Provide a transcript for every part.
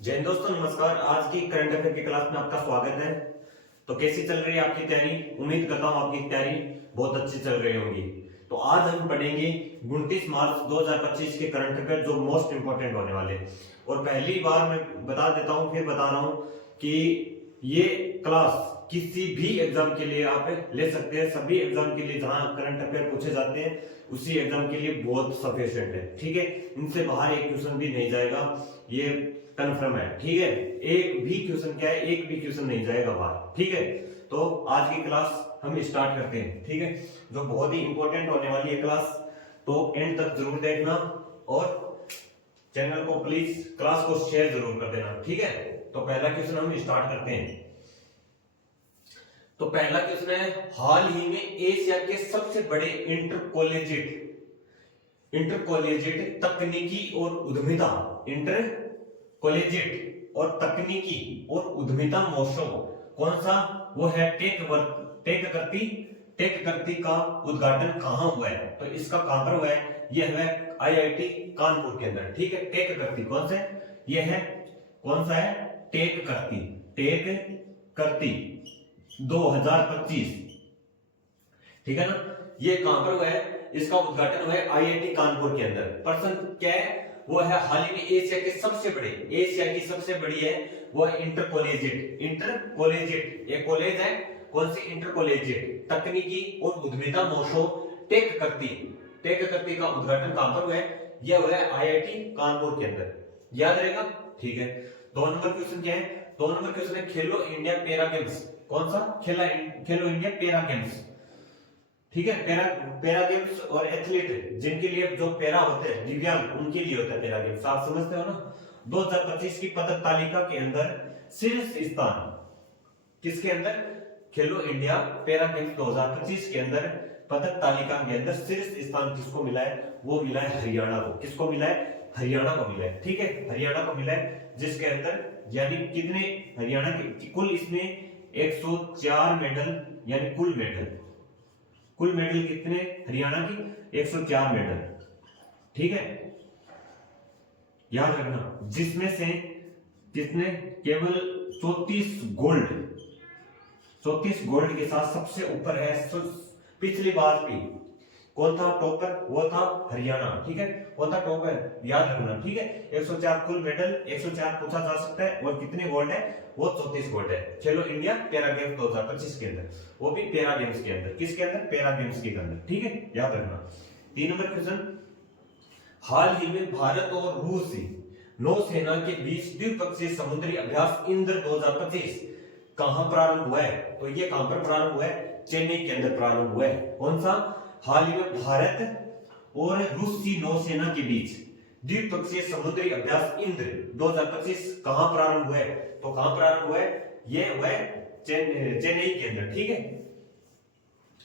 जय हिंद दोस्तों, नमस्कार। आज की करंट अफेयर की क्लास में आपका स्वागत है। तो कैसी चल रही है आपकी तैयारी? उम्मीद करता हूँ आपकी तैयारी बहुत अच्छी चल रही होगी। तो आज हम पढ़ेंगे 29 मार्च 2025 के करंट अफेयर जो मोस्ट इंपोर्टेंट होने वाले। और पहली बार मैं बता देता हूँ, फिर बता रहा हूँ कि ये क्लास किसी भी एग्जाम के लिए आप ले सकते हैं। सभी एग्जाम के लिए जहां करंट अफेयर पूछे जाते हैं उसी एग्जाम के लिए बहुत सफिशिएंट है। ठीक है, इनसे बाहर एक क्वेश्चन भी नहीं जाएगा, ये कंफर्म है। ठीक है, एक भी क्वेश्चन क्या है, एक भी क्वेश्चन नहीं जाएगा बाहर। ठीक है, तो आज की क्लास हम स्टार्ट करते हैं। ठीक है, जो बहुत ही इंपॉर्टेंट होने वाली है क्लास, तो एंड तक जरूर देखना और चैनल को प्लीज क्लास को शेयर जरूर कर देना। ठीक है, तो पहला क्वेश्चन हम स्टार्ट करते हैं। तो पहला क्वेश्चन है, हाल ही में एशिया के सबसे बड़े इंटर कॉलेजिएट तकनीकी और उद्यमिता कॉलेजिएट और तकनीकी और उद्यमिता महोत्सव कौन सा वो है? टेक करती का उद्घाटन कहां हुआ है? तो इसका कहां पर हुआ है? यह है आईआईटी कानपुर के अंदर। ठीक है, टेक करती कौन सा है? यह है कौन सा है? टेक करती 2025। ठीक है ना, ये कहां पर हुआ है? इसका उद्घाटन हुआ है आईआईटी कानपुर के अंदर। पर्सन क्या है? वो है हाल ही में एशिया की सबसे बड़ी है वो है इंटर कॉलेजिएट एक कॉलेज है। कौन सी? इंटर कॉलेजिएट तकनीकी और उद्यमिता महोत्सव टेक करती का उद्घाटन कहां पर हुआ है? यह हुआ है आईआईटी कानपुर के अंदर। याद रहेगा। ठीक है, 2 नंबर क्वेश्चन क्या है? 2 नंबर क्वेश्चन है, खेलो इंडिया पैरा गेम्स। कौन सा? खेलो इंडिया पैरा गेम्स। ठीक है, पैरा गेम्स और एथलीट जिनके लिए जो पैरा होते हैं, दिव्यांग, उनके लिए होता है पैरा गेम्स। आप समझते हो ना। 2025 की पदक तालिका के अंदर शीर्ष स्थान किसके अंदर? खेलो इंडिया पैरा गेम्स 2025 के अंदर पदक तालिका के अंदर शीर्ष स्थान किसको मिला है? वो मिला है हरियाणा को। किसको मिला है? हरियाणा को मिला है। ठीक है, हरियाणा को मिला है, जिसके अंदर यानी कितने हरियाणा के कुल इसमें 104 मेडल, यानी कुल मेडल कितने हरियाणा की? 104 मेडल। ठीक है, याद रखना, जिसमें से कितने? केवल 34 गोल्ड के साथ सबसे ऊपर है। पिछली बार भी कौन था टॉपर? वो था हरियाणा। ठीक है, वो था टॉपर, याद रखना। ठीक है, 104 कुल मेडल, 104 पूछा जा सकता है। और कितने गोल्ड है? वो 34 गोल्ड है। चलो इंडिया पैरा गेम्स 2025 के अंदर, वो भी पैरा गेम्स के अंदर। किसके अंदर? पैरा गेम्स के अंदर। ठीक है, याद रखना। 3 नंबर क्वेश्चन, हाल ही में भारत और रूस नौसेना के बीच द्विपक्षीय समुद्री अभ्यास इंद्र 2025 कहां प्रारंभ हुआ है? तो ये कहां पर प्रारंभ हुआ है? चेन्नई के अंदर प्रारंभ हुआ है। कौन सा? हाल ही में भारत और रूसी नौसेना के बीच द्विपक्षीय समुद्री अभ्यास इंद्र 2025 कहां प्रारंभ हुआ है? तो कहां प्रारंभ हुआ है? ये हुआ है चेन्नई के अंदर। ठीक है,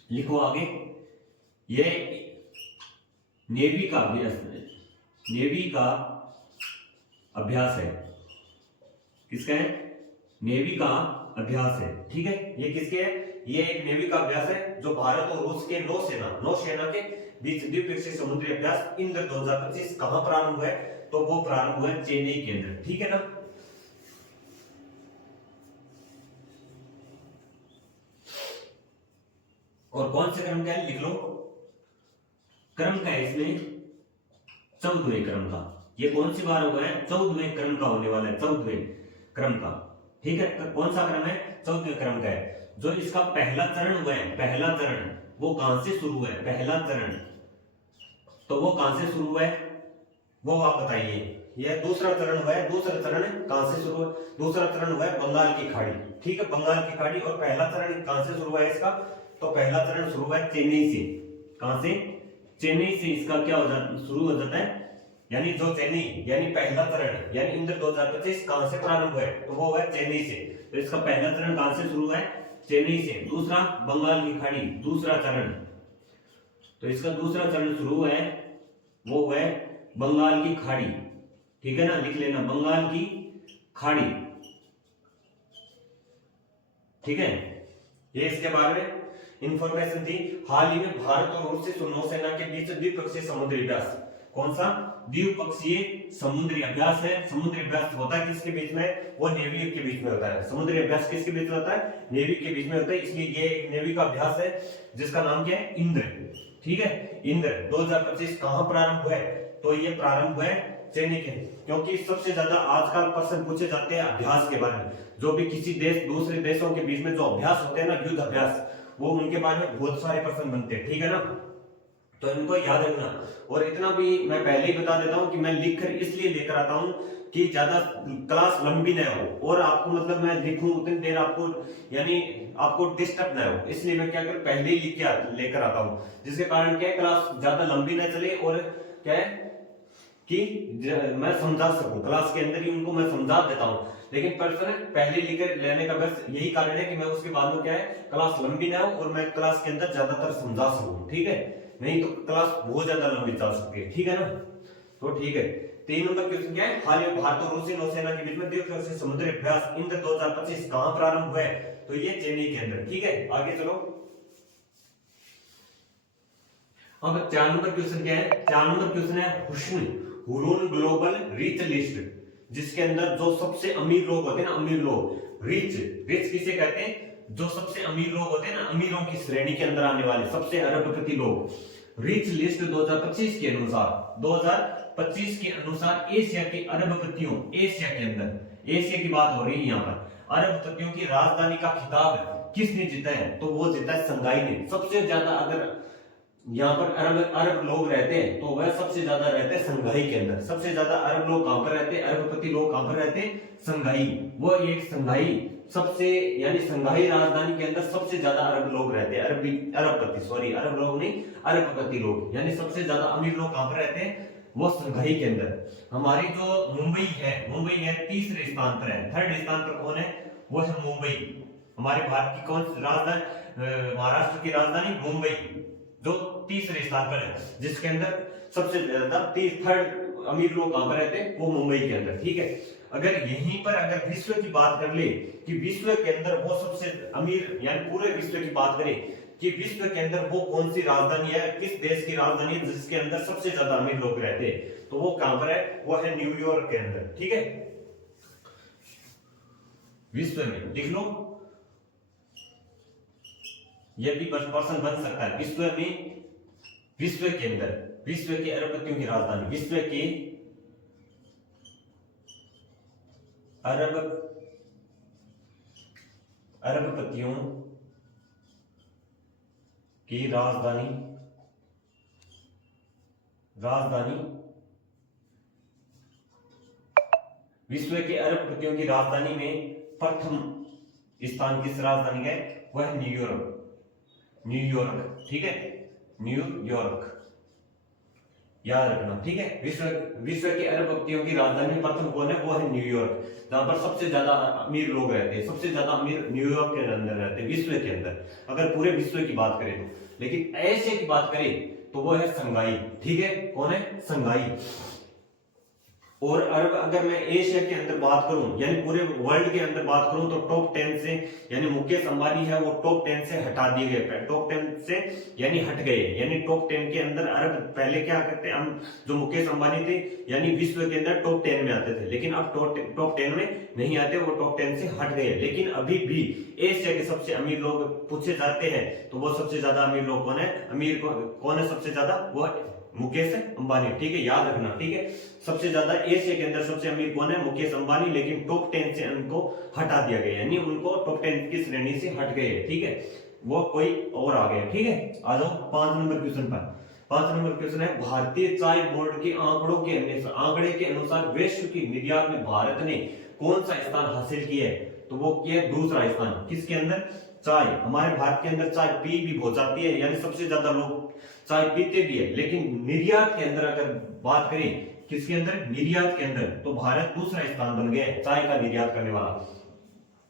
लिखो आगे। ये नेवी का अभ्यास है। किसका है? नेवी का अभ्यास है। ठीक है, ये किसके है? ये एक नेवी का अभ्यास है जो भारत और रूस के नौसेना के बीच द्विपक्षीय समुद्री अभ्यास इंद्र 2025 कहां प्रारंभ हुआ है? तो वो प्रारंभ हुआ है चेन्नई के अंदर। ठीक है ना। और कौन से क्रम का है? लिख लो। क्रम का है इसमें 14वें क्रम का। ये कौन सी बार हुआ है? 14वें क्रम का होने वाला है, 14वें क्रम का। ठीक है, कौन सा क्रम है? 14वें क्रम का है। जो इसका पहला चरण हुआ है, पहला चरण वो कहां से शुरू हुआ है? पहला चरण तो वो कहां से शुरू हुआ है? वो आप बताइए। यह दूसरा चरण हुआ है। दूसरा चरण कहां से शुरू हुआ? दूसरा चरण हुआ है बंगाल की खाड़ी। ठीक है, बंगाल की खाड़ी। और पहला चरण कहां से शुरू हुआ है इसका? तो पहला चरण शुरू हुआ है चेन्नई से। कहां से? चेन्नई से इसका क्या हो जाता? शुरू हो जाता है। यानी जो चेन्नई यानी पहला चरण यानी इंद्र 2025 कहां से प्रारंभ हुआ है? तो वो हुआ है चेन्नई से। तो इसका पहला चरण कहां से शुरू हुआ है? चेन्नई से। दूसरा बंगाल की खाड़ी, दूसरा चरण। तो इसका दूसरा चरण शुरू हुआ है, वो हुआ है बंगाल की खाड़ी। ठीक है ना, लिख लेना, बंगाल की खाड़ी। ठीक है, ये इसके बारे में इंफॉर्मेशन थी। हाल ही में भारत और रूस नौसेना के बीच द्विपक्षीय समुद्री अभ्यास कौन सा? द्विपक्षीय समुद्री अभ्यास है। समुद्री अभ्यास होता है किसके बीच में? वो नेवी के बीच में होता है। समुद्री अभ्यास किसके बीच में होता है? नेवी के बीच में होता है, इसलिए ये एक नेवी का अभ्यास है जिसका नाम क्या है? इंद्र। ठीक है, इंद्र 2025 कहां प्रारंभ हुआ है? तो ये प्रारंभ हुआ है चेन्नई के, क्योंकि सबसे ज्यादा आजकल प्रश्न पूछे जाते हैं अभ्यास के बारे में। जो भी किसी देश दूसरे देशों के बीच में जो अभ्यास होते हैं ना, युद्ध अभ्यास, वो उनके बारे में बहुत सारे प्रश्न बनते हैं। ठीक है ना, तो इनको याद रखना। और इतना भी मैं पहले ही बता देता हूं कि मैं लिखकर इसलिए लेकर आता हूं कि ज्यादा क्लास लंबी न हो और आपको मतलब मैं लिखूं उतनी देर आपको यानी आपको डिस्टर्ब ना हो, इसलिए मैं क्या कर पहले ही लिख के लेकर आता हूं, जिसके कारण क्या है क्लास ज्यादा लंबी ना चले और क्या है कि मैं समझा सकूं, क्लास के अंदर ही उनको मैं समझा देता हूं। लेकिन प्रश्न पहले लिखकर लेने का बस यही कारण है कि मैं उसके बाद में क्या है क्लास लंबी ना हो और मैं क्लास के अंदर ज्यादातर समझा सकूं। ठीक है, नहीं तो क्लास बहुत ज्यादा लंबी चल सकती है। ठीक है ना, तो ठीक है। 3 नंबर क्वेश्चन क्या है? हाल ही में भारत और रूसी नौसेना के बीच में द्विपक्षीय समुद्री अभ्यास इंद्र 2025 कहां प्रारंभ हुआ है? तो ये चेन्नई के अंदर। ठीक है, आगे चलो। अब 4 नंबर क्वेश्चन क्या है? 4 नंबर क्वेश्चन है हुरून ग्लोबल रिच लिस्ट, जिसके अंदर जो सबसे अमीर लोग होते हैं ना, अमीर लोग, रिच रिच किसे कहते हैं? जो सबसे अमीर लोग होते हैं ना, अमीरों की श्रेणी के अंदर आने वाले सबसे अरबपति लोग। रिच लिस्ट 2025 के अनुसार 2025 के अनुसार एशिया के अरबपतियों, एशिया के अंदर एशिया की बात हो रही है यहाँ पर, अरबपतियों की राजधानी का खिताब किसने जीता है? तो वो जीता है संघाई ने। सबसे ज्यादा अगर यहाँ पर अरब लोग रहते हैं तो वह सबसे ज्यादा रहते हैं संघाई के अंदर। सबसे ज्यादा अरब लोग कहां पर रहते हैं? अरबपति लोग कहां पर रहते हैं? संघाई। वो एक संघाई सबसे यानी संघाई राजधानी के अंदर सबसे ज्यादा अरब लोग रहते हैं। अरबपति सॉरी अरब लोग नहीं, अरबपति लोग यानी सबसे ज्यादा अमीर लोग कहां पर रहते हैं? वो संघाई के अंदर। हमारी जो मुंबई है तीसरे स्थान पर है। थर्ड स्थान पर कौन है? वो है मुंबई। हमारे भारत की कौन सी राजधानी? महाराष्ट्र की राजधानी मुंबई जो तीसरे स्थान पर है, जिसके अंदर सबसे ज्यादा थर्ड अमीर लोग कहां पर रहते हैं? वो मुंबई के अंदर। ठीक है, अगर यहीं पर अगर विश्व की बात कर ले कि विश्व के अंदर वो सबसे अमीर यानी पूरे विश्व की बात करें कि विश्व के अंदर वो कौन सी राजधानी है, किस देश की राजधानी है जिसके अंदर सबसे ज्यादा अमीर लोग रहते हैं, तो वो कहां पर है? वो है न्यूयॉर्क के अंदर। ठीक है, विश्व में लिख लो, यह भी प्रश्न बन सकता है। विश्व में, विश्व के अंदर, विश्व के अरबपतियों की राजधानी, विश्व के अरबपतियों की राजधानी विश्व के अरबपतियों की राजधानी में प्रथम स्थान किस राजधानी का है? वह न्यूयॉर्क। ठीक है, न्यूयॉर्क याद रखना। ठीक है, विश्व के अरबपतियों की राजधानी प्रथम कौन है? वो है न्यूयॉर्क, जहां पर सबसे ज्यादा अमीर लोग रहते हैं। सबसे ज्यादा अमीर न्यूयॉर्क के अंदर रहते हैं विश्व के अंदर, अगर पूरे विश्व की बात करें तो। लेकिन एशिया की बात करें तो वो है संघाई। ठीक है, कौन है? संघाई। और अगर मैं एशिया के अंदर बात करूं यानी पूरे वर्ल्ड के अंदर बात करूं तो टॉप 10 से यानी मुकेश अंबानी है वो टॉप 10 से हटा दिए गए, टॉप 10 से यानी हट गए। यानी टॉप 10 के अंदर अरब पहले क्या करते हम जो मुकेश अंबानी थे यानी विश्व के अंदर टॉप 10 में आते थे, लेकिन अब टॉप 10 में नहीं आते, वो टॉप 10 से हट गए। लेकिन अभी भी एशिया के सबसे अमीर लोग पूछे जाते हैं तो वो सबसे ज्यादा अमीर लोग कौन है? अमीर कौन है सबसे ज्यादा? वो मुकेश अंबानी। ठीक है, याद रखना। ठीक है, सबसे ज्यादा एशिया के अंदर सबसे अमीर कौन है? मुकेश अंबानी। लेकिन टॉप 10 से उनको हटा दिया गया यानी उनको टॉप 10 की श्रेणी से हट गए। ठीक है, वो कोई और आ गया। ठीक है, आ जाओ 5 नंबर क्वेश्चन पर। 5 नंबर क्वेश्चन है भारतीय चाय बोर्ड के आंकड़े के अनुसार विश्व की निर्यात में भारत ने कौन सा स्थान हासिल किया है? तो वो किया दूसरा स्थान। किसके अंदर? चाय। हमारे भारत के अंदर चाय पी भी बहुत जाती है यानी सबसे ज्यादा लोग चाय पीते भी है, लेकिन निर्यात के अंदर अगर बात करें किसके अंदर? निर्यात के अंदर, तो भारत दूसरा स्थान बन गया चाय का निर्यात करने वाला।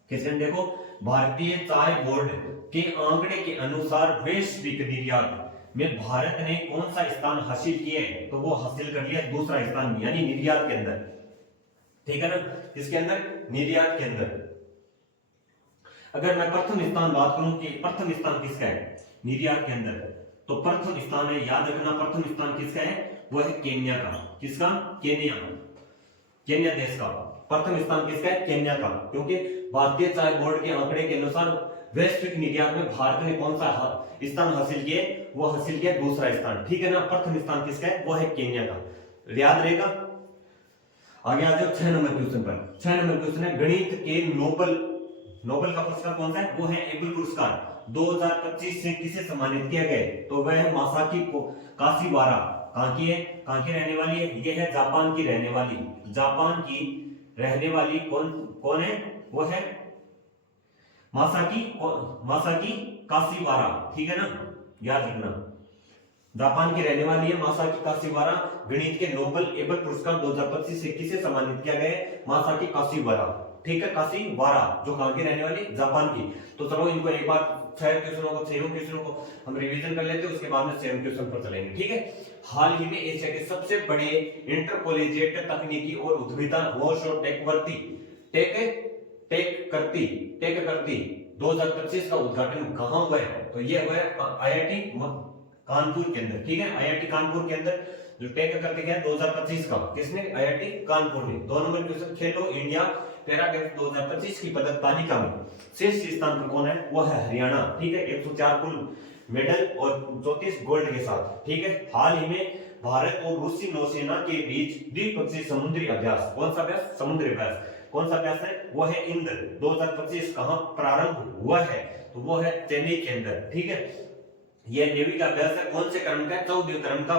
किसके अंदर? देखो, भारतीय चाय बोर्ड के आंकड़े के अनुसार वैश्विक निर्यात में भारत ने कौन सा स्थान हासिल किया है? तो वो हासिल कर लिया दूसरा स्थान यानी निर्यात के अंदर। ठीक है ना, किसके अंदर? निर्यात के अंदर। अगर मैं प्रथम स्थान बात करूं कि प्रथम स्थान किसका है निर्यात के अंदर, तो प्रथम स्थान है, याद रखना प्रथम स्थान किसका है? वो है केन्या का। किसका? केन्या, केन्या देश का। प्रथम स्थान किसका है? केन्या का। क्योंकि भारतीय चाय बोर्ड के आंकड़े के अनुसार वैश्विक निर्यात में भारत ने कौन सा स्थान हासिल किया? वो हासिल किया दूसरा स्थान, ठीक है ना। प्रथम स्थान किसका है? वो है केन्या का, याद रहेगा। आगे आ जाओ 6 नंबर क्वेश्चन पर। 6 नंबर क्वेश्चन है गणित के नोबेल का पुरस्कार कौन सा है? वो है एबल पुरस्कार। 2025 से किसे सम्मानित किया गया? तो वह है मासाकी काशिवारा। कहां की है? कहां की रहने वाली है? ये है जापान की रहने वाली, जापान की रहने वाली कौन है? वो है मासाकी काशिवारा, ठीक है ना, याद रखना। जापान की रहने वाली है मासाकी काशिवारा। गणित के नोबेल एबल पुरस्कार 2025 से किसे सम्मानित किया गया है? मासाकी काशिवारा, ठीक है, काशिवारा, जो कहां की रहने वाली? जापान की। तो चलो इनको एक बार 6 क्वेश्चनों को हम रिवीजन कर लेते हैं, उसके बाद में 7 क्वेश्चन पर चलेंगे, ठीक है। हाल ही में एशिया के सबसे बड़े इंटर कॉलेजिएट तकनीकी और उद्यमिता और टेक करती 2025 का उद्घाटन कहां हुआ है? तो ये हुआ है आईआईटी कानपुर के अंदर, ठीक है, आईआईटी कानपुर के अंदर जो टेक करते गया 2025 का, किसने? आईआईटी कानपुर ने। 2 नंबर क्वेश्चन, खेलो इंडिया पैरा गेम्स 2025 की पदक तालिका में शीर्ष स्थान पर कौन है? वो है हरियाणा, ठीक है, 104 कुल मेडल और 34 गोल्ड के साथ, ठीक है। हाल ही में भारत और रूसी नौसेना के बीच द्विपक्षीय समुद्री अभ्यास, कौन सा अभ्यास? समुद्री अभ्यास, कौन सा अभ्यास है? वो है इंद्र। 2025 कहां प्रारंभ हुआ है? तो वो है चेन्नई के अंदर, ठीक है। यह नेवी का अभ्यास है, कौन से क्रम का? 14वें क्रम का।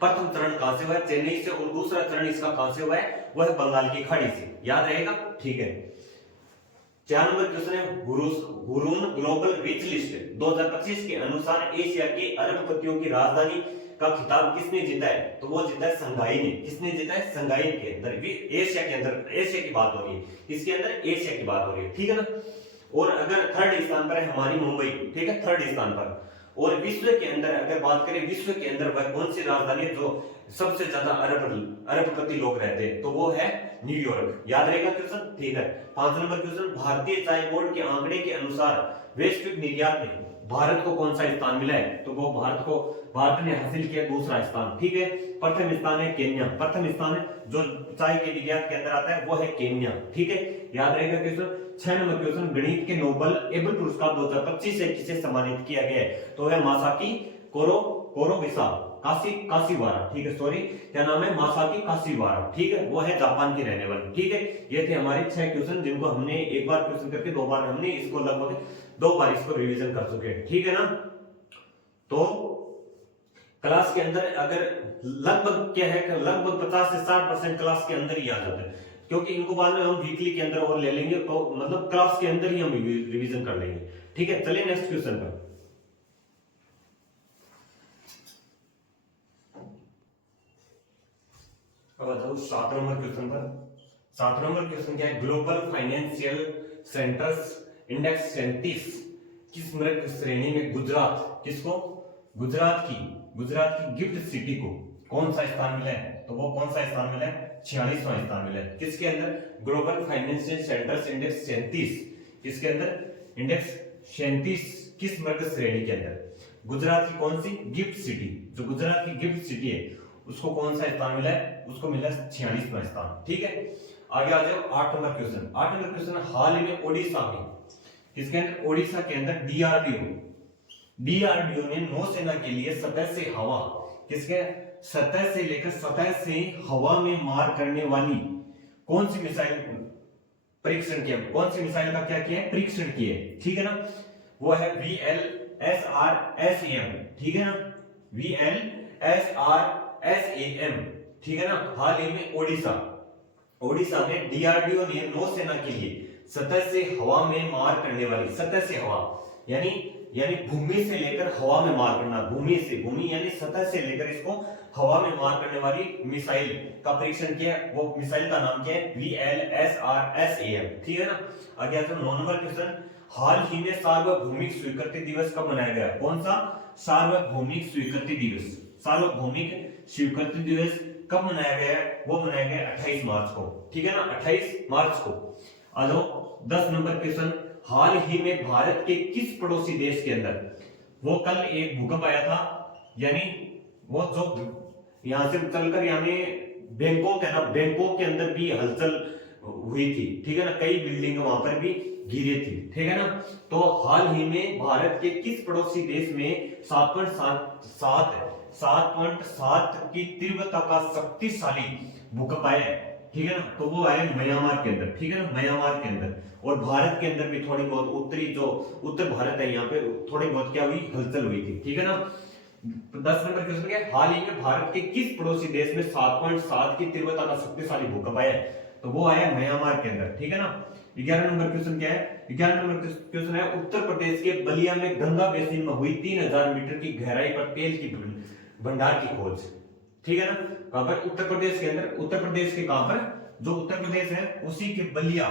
प्रथम चरण कहां से हुआ है? चेन्नई से। और दूसरा चरण इसका कहां से हुआ है? वह है बंगाल की खाड़ी से, याद रहेगा, ठीक है। 4 नंबर क्वेश्चन है हुरून ग्लोबल रिच लिस्ट 2025 के अनुसार एशिया के अरबपतियों की राजधानी का खिताब किसने जीता है? तो वो जीता है संघाई ने। किसने जीता है? संघाई के अंदर, एशिया के अंदर, एशिया की बात हो रही है, इसके अंदर एशिया की बात हो रही है, ठीक है ना। और अगर 3rd स्थान पर है हमारी मुंबई, ठीक है, 3rd स्थान पर। और विश्व के अंदर अगर बात करें, विश्व के अंदर वह कौन सी राजधानी है जो सबसे ज्यादा अरबपति लोग रहते हैं? तो वो है न्यूयॉर्क, याद रहेगा क्वेश्चन, ठीक है। 5 नंबर क्वेश्चन, भारतीय चाय बोर्ड के आंकड़े के अनुसार वैश्विक निर्यात में भारत को कौन सा स्थान मिला है? तो वो भारत ने हासिल किया दूसरा स्थान, ठीक है। प्रथम स्थान है केन्या, प्रथम स्थान है जो चाय के निर्यात के अंदर आता है वो है केन्या, ठीक है, याद रहेगा क्वेश्चन। 6 नंबर क्वेश्चन, गणित के नोबेल एबल पुरस्कार 2025 से किसे सम्मानित किया गया है? तो है मासाकी कोरोविसा काशिवारा, ठीक है, सॉरी, क्या नाम है? मासाकी काशिवारा, ठीक है, वो है जापान की रहने वाली, ठीक है। ये थे हमारे 6 क्वेश्चन जिनको हमने एक बार क्वेश्चन करके 2 बार हमने इसको लगभग 2 बार इसको रिवीजन कर चुके हैं, ठीक है ना। तो क्लास के अंदर अगर लगभग क्या है कि लगभग 50 से 60% क्लास के अंदर ही आ जाता है, क्योंकि इनको बाद में हम वीकली के अंदर और ले लेंगे, तो मतलब क्लास के अंदर ही हम रिवीजन कर लेंगे, ठीक है। चलिए नेक्स्ट क्वेश्चन पर। अब आ जाओ 7 नंबर क्वेश्चन पर। 7 नंबर क्वेश्चन क्या है? ग्लोबल फाइनेंशियल सेंटर्स इंडेक्स 37 किस मृत श्रेणी में गुजरात, किसको? गुजरात की गिफ्ट सिटी को कौन सा स्थान मिला है? तो वो कौन सा स्थान मिला है? 46वां स्थान मिला है। किसके अंदर? ग्लोबल फाइनेंशियल सेंटर्स इंडेक्स 37, किसके अंदर? इंडेक्स 37 किस वर्ग श्रेणी के अंदर? गुजरात की कौन सी? गिफ्ट सिटी, जो गुजरात की गिफ्ट सिटी है उसको कौन सा स्थान मिला है? उसको मिला 46वां स्थान, ठीक है। आगे आ जाओ 8 नंबर क्वेश्चन। 8 नंबर क्वेश्चन, हाल ही में ओडिशा में, किसके अंदर? ओडिशा के अंदर डीआरडीओ ने नौसेना के लिए सतह से हवा, किसके? सतह से लेकर सतह से हवा में मार करने वाली कौन सी मिसाइल परीक्षण किया? कौन सी मिसाइल का क्या किया है? परीक्षण किया है, ठीक है ना। वो है VLSRSAM, ठीक है ना, VLSRSAM, ठीक है ना। हाल ही में ओडिशा में डीआरडीओ ने नौसेना के लिए सतह से हवा में मार करने वाली, सतह से हवा यानी भूमि से लेकर हवा में मार करना, भूमि यानी सतह से लेकर इसको हवा में मार करने वाली मिसाइल का परीक्षण किया। वो मिसाइल का नाम क्या है? VLSRSAM, ठीक है ना। आगे आता है 9 नंबर क्वेश्चन, हाल ही में सार्वभौमिक स्वीकृति दिवस कब मनाया गया? कौन सा? सार्वभौमिक स्वीकृति दिवस। सार्वभौमिक स्वीकृति दिवस कब मनाया गया? वो मनाया गया 28 मार्च को, ठीक है ना, 28 मार्च को। आ जाओ 10 नंबर क्वेश्चन, हाल ही में भारत के किस पड़ोसी देश के अंदर वो कल एक भूकंप आया था, यानी वो जो यहाँ से चलकर यानी बैंकॉक है ना, बैंकॉक के अंदर भी हलचल हुई थी, ठीक है ना, कई बिल्डिंग वहां पर भी गिरी थी, ठीक है ना। तो हाल ही में भारत के किस पड़ोसी देश में 7.7 की तीव्रता का शक्तिशाली भूकंप आया है, ठीक है ना, तो वो आया म्यांमार के अंदर, ठीक है ना, म्यांमार के अंदर। और भारत के अंदर भी थोड़ी बहुत उत्तरी जो उत्तर भारत है यहाँ पे थोड़ी बहुत क्या हुई, हलचल हुई थी, ठीक है ना। 10 नंबर क्वेश्चन क्या, हाल ही में भारत के किस पड़ोसी देश में 7.7 की तीव्रता का शक्तिशाली भूकंप आया है, तो वो आया म्यांमार के अंदर, ठीक है ना। 11 नंबर क्वेश्चन क्या है, 11 नंबर क्वेश्चन है, उत्तर प्रदेश के बलिया में गंगा बेसिन में हुई 3000 मीटर की गहराई पर तेल की भंडार की खोज, ठीक है ना। कहां पर, उत्तर प्रदेश के अंदर, उत्तर प्रदेश के कहां पर, जो उत्तर प्रदेश है उसी के बलिया,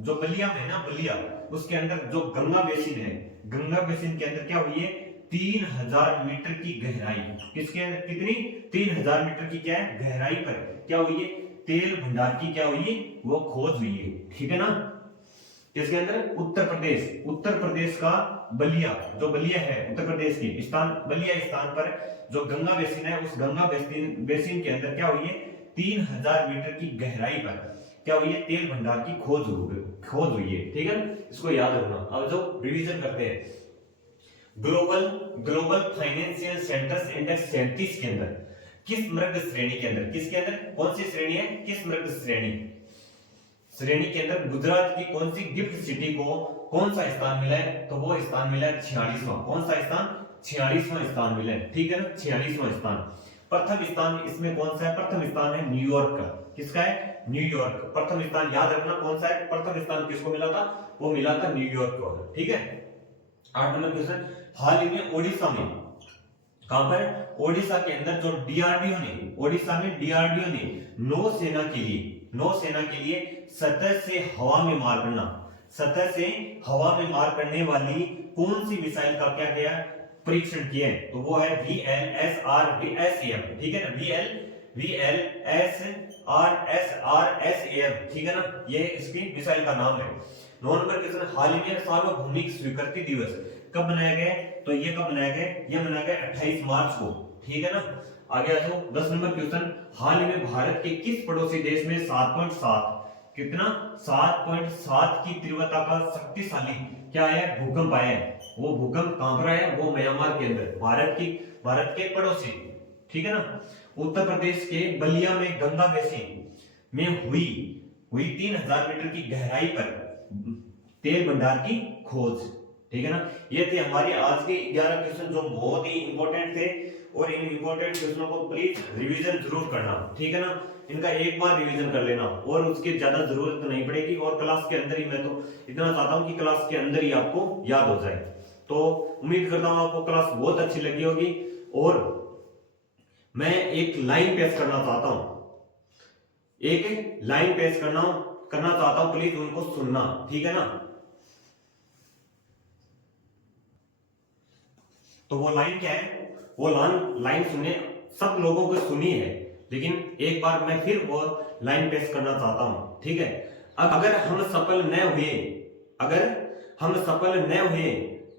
जो बलिया में ना, बलिया उसके अंदर जो गंगा बेसिन है, गंगा बेसिन के अंदर क्या हुई है, 3000 मीटर की गहराई, किसके अंदर, कितनी, 3000 मीटर की क्या है, गहराई पर क्या हुई है, तेल भंडार की क्या हुई है, वो खोज हुई है, ठीक है ना। किसके अंदर, उत्तर प्रदेश, उत्तर प्रदेश का बलिया, जो बलिया है उत्तर प्रदेश की स्थान, बलिया स्थान पर जो गंगा बेसिन है, उस गंगा बेसिन के अंदर क्या हुई है, 3000 मीटर की गहराई पर क्या हुई है, तेल भंडार की खोज हुई है, ठीक है ना, इसको याद रखना। अब जो रिवीजन करते हैं, ग्लोबल फाइनेंशियल सेंटर्स इंडेक्स 37 के अंदर किस मृग श्रेणी के अंदर, किसके अंदर, कौन सी श्रेणी है, किस मृग श्रेणी के अंदर गुजरात की कौन सी गिफ्ट सिटी को कौन सा स्थान मिला है, तो वो स्थान मिला है 46वां, कौन सा स्थान, 46वां स्थान मिला है, ठीक है ना, 46वां स्थान। प्रथम स्थान इसमें कौन सा है, प्रथम स्थान है न्यूयॉर्क का, किसका है, न्यूयॉर्क, प्रथम स्थान याद रखना कौन सा है, प्रथम स्थान किसको मिला था, वो मिला था न्यूयॉर्क को, ठीक है। 8 नंबर क्वेश्चन, हाल ही में ओडिशा में, कहां पर, ओडिशा के अंदर जो डीआरडीओ ने, ओडिशा में डीआरडीओ ने नौसेना के लिए सतह से हवा में मार करना, सतह से हवा में मार करने वाली कौन सी मिसाइल का क्या किया, परीक्षण किया है, तो वो है VLSRSAM, ठीक है ना, VLSRSAM, ठीक है ना, ये इसकी मिसाइल का नाम है। 9 नंबर क्वेश्चन, हाल ही में सार्वभौमिक स्वीकृति दिवस कब मनाया गया, तो ये कब मनाया गया, ये मनाया गया 28 मार्च को, ठीक है ना। आगे आ जाओ, 10 नंबर क्वेश्चन, हाल ही में भारत के किस पड़ोसी देश में 7.7 कितना, 7.7 की तीव्रता का शक्तिशाली क्या है, भूकंप आया है, वो भूकंप कहां पर आया, वो म्यांमार के अंदर, भारत के पड़ोसी, ठीक है ना। उत्तर प्रदेश के बलिया में गंगा बेसिन में हुई 3000 मीटर की गहराई पर तेल भंडार की खोज, ठीक है ना। ये थे हमारे आज के 11 क्वेश्चन जो बहुत ही इंपॉर्टेंट थे, और इन इंपॉर्टेंट क्वेश्चनों को प्लीज रिवीजन जरूर करना, ठीक है ना, इनका एक बार रिवीजन कर लेना, और उसकी ज्यादा जरूरत नहीं पड़ेगी, और क्लास के अंदर ही, मैं तो इतना चाहता हूं कि क्लास के अंदर ही आपको याद हो जाए। तो उम्मीद करता हूं आपको क्लास बहुत अच्छी लगी होगी, और मैं एक लाइन पेश करना चाहता हूं, करना चाहता हूं, प्लीज उनको सुनना, ठीक है ना। तो वो लाइन क्या है, वो लाइन सुने, सब लोगों को सुनी है, लेकिन एक बार मैं फिर वो लाइन पेश करना चाहता हूं, ठीक है। अगर हम सफल न हुए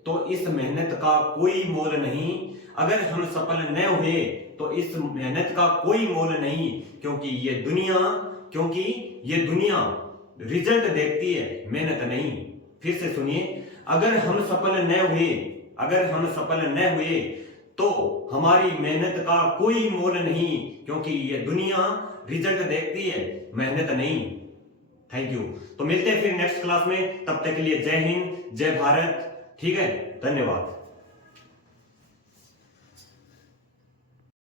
तो इस मेहनत का कोई मोल नहीं, अगर हम सफल न हुए तो इस मेहनत का कोई मोल नहीं, क्योंकि ये दुनिया रिजल्ट देखती है, मेहनत नहीं। फिर से सुनिए, अगर हम सफल न हुए तो हमारी मेहनत का कोई मोल नहीं, क्योंकि ये दुनिया रिजल्ट देखती है, मेहनत नहीं। Thank you. तो मिलते हैं फिर नेक्स्ट क्लास में, तब तक के लिए जय हिंद, जय भारत, ठीक है, धन्यवाद।